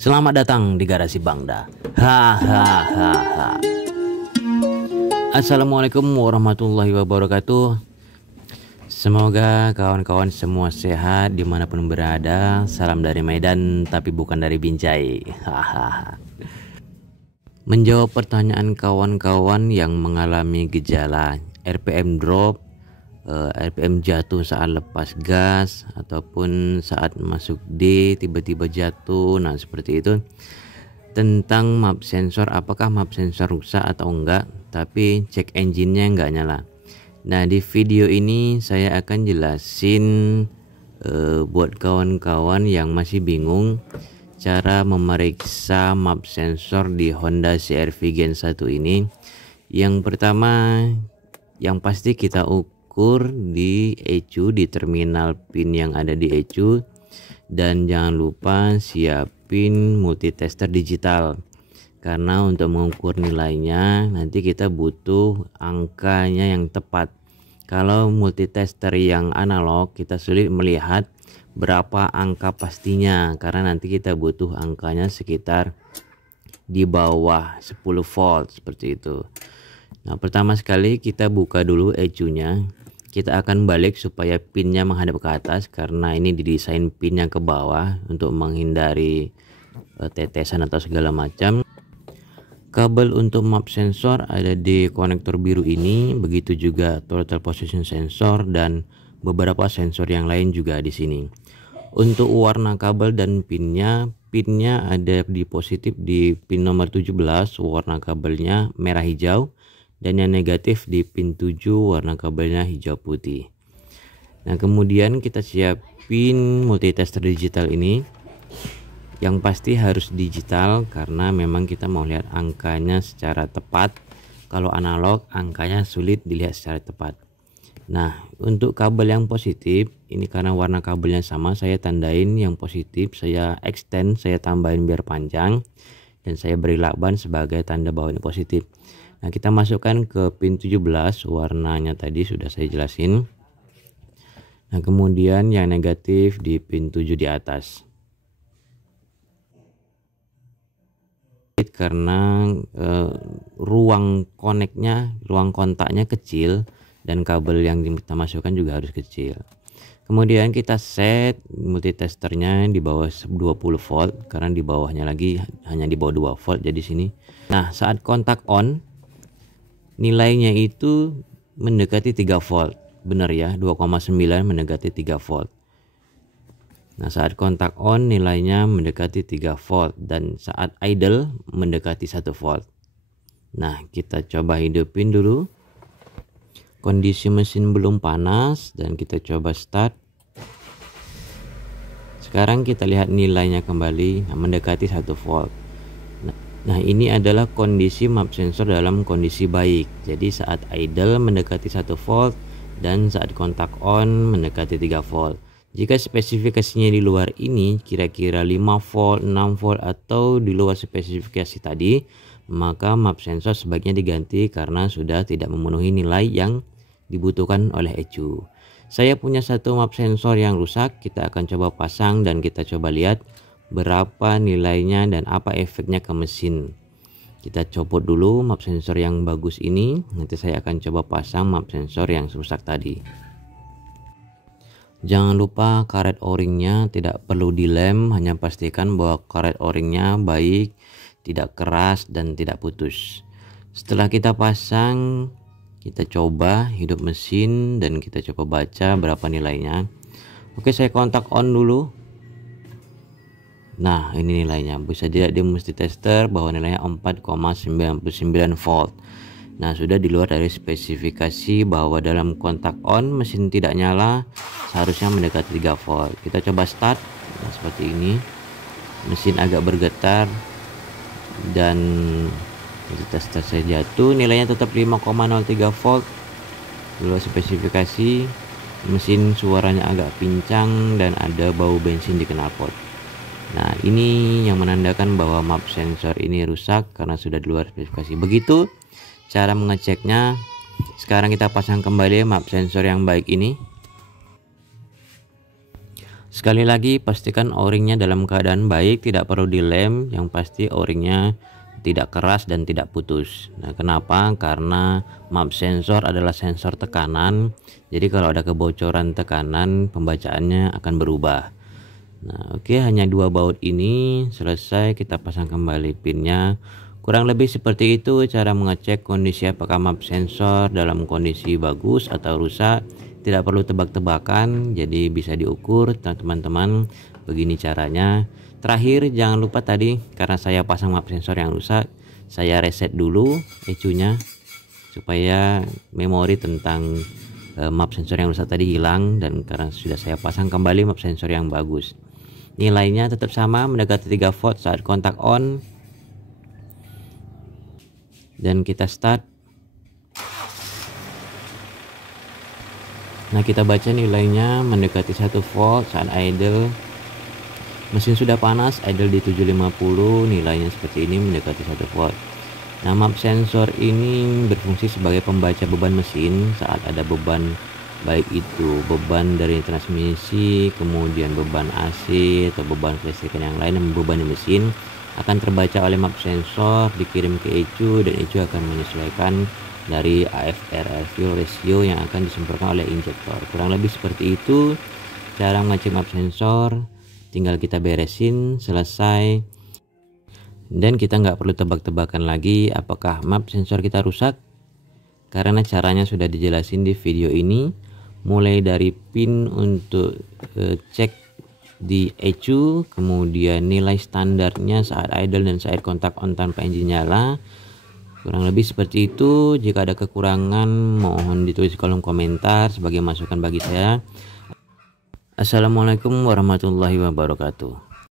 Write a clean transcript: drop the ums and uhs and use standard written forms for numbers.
Selamat datang di garasi Bangda. Hahaha. Assalamualaikum warahmatullahi wabarakatuh. Semoga kawan-kawan semua sehat dimanapun berada. Salam dari Medan tapi bukan dari Binjai. Hahaha. Menjawab pertanyaan kawan-kawan yang mengalami gejala RPM drop, RPM jatuh saat lepas gas ataupun saat masuk D tiba-tiba jatuh, nah seperti itu, tentang map sensor, apakah map sensor rusak atau enggak tapi cek engine-nya enggak nyala. Nah di video ini saya akan jelasin buat kawan-kawan yang masih bingung cara memeriksa map sensor di Honda CR-V Gen 1 ini. Yang pertama yang pasti kita ukur di ECU, di terminal pin yang ada di ECU, dan jangan lupa siapin multitester digital karena untuk mengukur nilainya nanti kita butuh angkanya yang tepat. Kalau multitester yang analog kita sulit melihat berapa angka pastinya karena nanti kita butuh angkanya sekitar di bawah 10 volt seperti itu. Nah pertama sekali kita buka dulu ECU-nya. Kita akan balik supaya pinnya menghadap ke atas karena ini didesain pinnya ke bawah untuk menghindari tetesan atau segala macam. Kabel untuk map sensor ada di konektor biru ini, begitu juga total position sensor dan beberapa sensor yang lain juga di sini. Untuk warna kabel dan pinnya ada di positif di pin nomor 17 warna kabelnya merah hijau, dan yang negatif di pin 7 warna kabelnya hijau putih. Nah kemudian kita siapin multitester digital ini. Yang pasti harus digital karena memang kita mau lihat angkanya secara tepat. Kalau analog angkanya sulit dilihat secara tepat. Nah untuk kabel yang positif ini karena warna kabelnya sama, saya tandain yang positif, saya extend, saya tambahin biar panjang, dan saya beri lakban sebagai tanda bahwa ini positif. Nah kita masukkan ke pin 17 warnanya tadi sudah saya jelasin. Nah kemudian yang negatif di pin 7 di atas. Karena ruang kontaknya kecil dan kabel yang kita masukkan juga harus kecil. Kemudian kita set multitesternya di bawah 20 volt karena di bawahnya lagi hanya di bawah 2 volt jadi sini. Nah saat kontak on nilainya itu mendekati 3 volt, benar ya, 2,9 mendekati 3 volt. Nah saat kontak on nilainya mendekati 3 volt dan saat idle mendekati 1 volt. Nah kita coba hidupin dulu, kondisi mesin belum panas, dan kita coba start. Sekarang kita lihat nilainya kembali, mendekati 1 volt. Nah ini adalah kondisi map sensor dalam kondisi baik. Jadi saat idle mendekati 1 volt dan saat kontak on mendekati 3 volt. Jika spesifikasinya di luar ini kira-kira 5 volt, 6 volt atau di luar spesifikasi tadi, maka map sensor sebaiknya diganti karena sudah tidak memenuhi nilai yang dibutuhkan oleh ECU. Saya punya satu map sensor yang rusak, kita akan coba pasang dan kita coba lihat berapa nilainya dan apa efeknya ke mesin. Kita copot dulu map sensor yang bagus ini, nanti saya akan coba pasang map sensor yang rusak tadi. Jangan lupa karet o-ringnya tidak perlu dilem, hanya pastikan bahwa karet o-ringnya baik, tidak keras dan tidak putus. Setelah kita pasang, kita coba hidup mesin dan kita coba baca berapa nilainya. Oke, saya kontak on dulu. Nah ini nilainya, bisa dilihat di multitester bahwa nilainya 4,99 volt. Nah sudah di luar dari spesifikasi bahwa dalam kontak on mesin tidak nyala, seharusnya mendekati 3 volt. Kita coba start. Nah seperti ini, mesin agak bergetar dan multitester saya jatuh, nilainya tetap 5,03 volt. Di luar spesifikasi, mesin suaranya agak pincang dan ada bau bensin di knalpot. Nah ini yang menandakan bahwa map sensor ini rusak karena sudah di luar spesifikasi. Begitu cara mengeceknya. Sekarang kita pasang kembali map sensor yang baik ini. Sekali lagi, pastikan o-ringnya dalam keadaan baik, tidak perlu dilem, yang pasti o-ringnya tidak keras dan tidak putus. Nah, kenapa? Karena map sensor adalah sensor tekanan, jadi kalau ada kebocoran tekanan, pembacaannya akan berubah. Nah, oke, hanya dua baut ini selesai, kita pasang kembali pinnya. Kurang lebih seperti itu cara mengecek kondisi apakah map sensor dalam kondisi bagus atau rusak. Tidak perlu tebak-tebakan, jadi bisa diukur teman-teman. Begini caranya. Terakhir, jangan lupa tadi karena saya pasang map sensor yang rusak, saya reset dulu ECU-nya supaya memori tentang map sensor yang rusak tadi hilang, dan karena sudah saya pasang kembali map sensor yang bagus. Nilainya tetap sama, mendekati 3 volt saat kontak on. Dan kita start. Nah, kita baca nilainya mendekati 1 volt saat idle. Mesin sudah panas, idle di 750, nilainya seperti ini mendekati 1 volt. Nah, map sensor ini berfungsi sebagai pembaca beban mesin saat ada beban, baik itu beban dari transmisi, kemudian beban AC atau beban kelistrikan yang lain yang membebani mesin, akan terbaca oleh map sensor, dikirim ke ECU, dan ECU akan menyesuaikan dari AFR, air fuel ratio, yang akan disemprotkan oleh injektor. Kurang lebih seperti itu cara mengecek map sensor. Tinggal kita beresin, selesai, dan kita nggak perlu tebak-tebakan lagi apakah map sensor kita rusak, karena caranya sudah dijelasin di video ini, mulai dari pin untuk cek di ECU, kemudian nilai standarnya saat idle dan saat kontak on tanpa engine nyala. Kurang lebih seperti itu. Jika ada kekurangan mohon ditulis di kolom komentar sebagai masukan bagi saya. Assalamualaikum warahmatullahi wabarakatuh.